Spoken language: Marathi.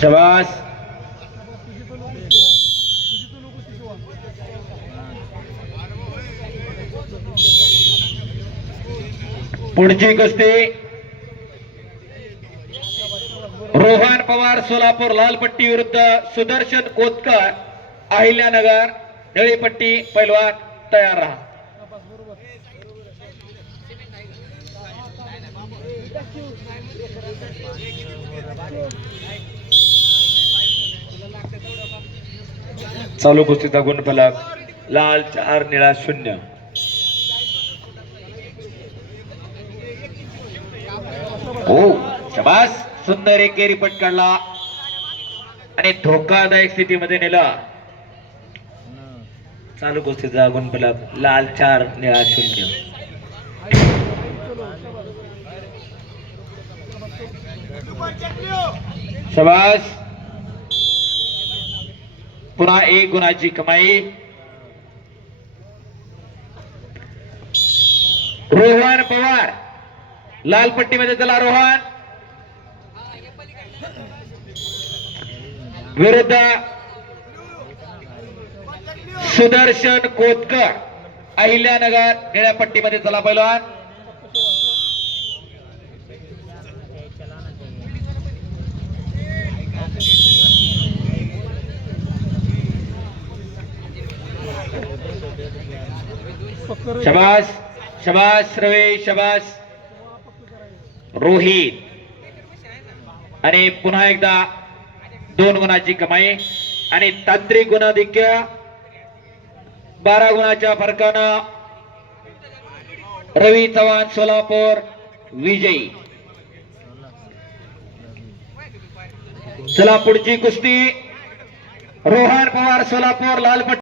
शबास. पुढची कुस्ती. रोहन पवार सोलापूर लालपट्टी विरुद्ध सुदर्शन कोतकर अहिल्यानगर नळीपट्टी पैलवान तयार राहा. चालू कुस्तीचा गुणफलक लाल चार निळा शून्य. हो शबास. सुंदर एकेरी पटकडला. आणि धोकादायक स्थितीमध्ये नेला. चालू गोष्टीचा गुणफलक लाल चार निळा शून्य. शबास. पुन्हा एक गुणाची कमाई. रोहन पवार. लाल पट्टीमध्ये चला रोहन. विरुद्ध सुदर्शन कोतकर अहिल्यानगर निळ्या पट्टीमध्ये चला पैलवान. शबास शबास रवे शबास. रोहित. आणि पुन्हा एकदा दोन गुणाची कमाई आणि तांत्रिक गुणाधिक्य बारा गुणाच्या फरकानं रवी चव्हाण सोलापूर विजयी. चला पुढची कुस्ती. रोहन पवार सोलापूर लालपट्टी.